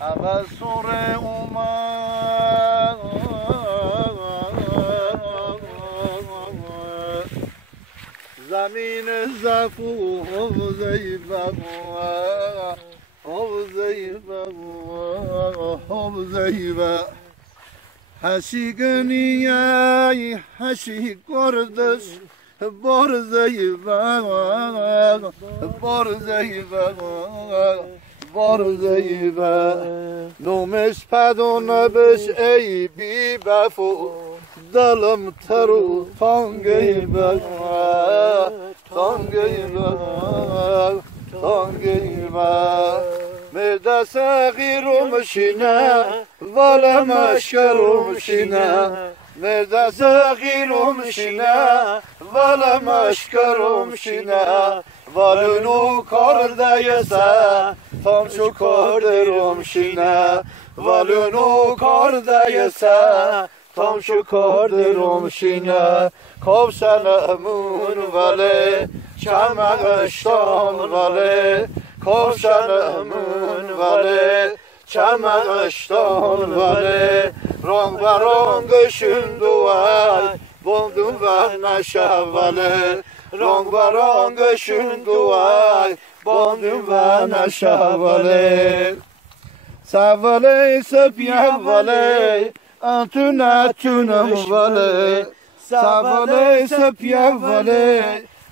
اول سوره اومد زمین زفو حوزیبه حشیگنیه حشی گردش بارزیبه نومش پدونه بش ای بی بفو دلم ترو تانگیبه مرده سغیرو مشینه ولی مشکرو مشینه مرده سغیرو مشینه ولی مشکرو مشینه ولی نو کرده یسه تام شو کرده رو مشینه ولی نو کرده یسه تام شو کرده رو مشینه کبسن امون ولی چمقشتان ولی کبسن امون ولی چمقشتان ولی رنگ و رنگ شندوی بندون و نشه ولی رنگ و رنگ شندوی بندون و نشه ولی سولی سپیه ولی انتو نتونم ولی سولی سپیه ولی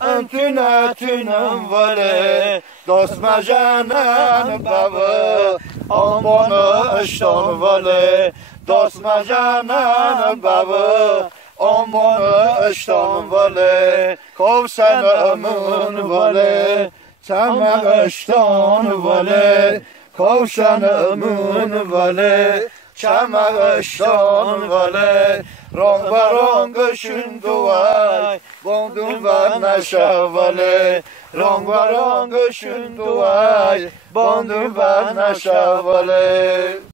انتو نتونم ولی دست مجنن بابا آمان اشتان ولی دست مجنن بابا آمان اشتان ولی کوسن امون ولی چمق اشتان ولی کوسن امون ولی چمق اشتان ولی رنگ و رنگ شندوی بندون و نشه ولی رنگ و رنگ شندوی بندون و نشه ولی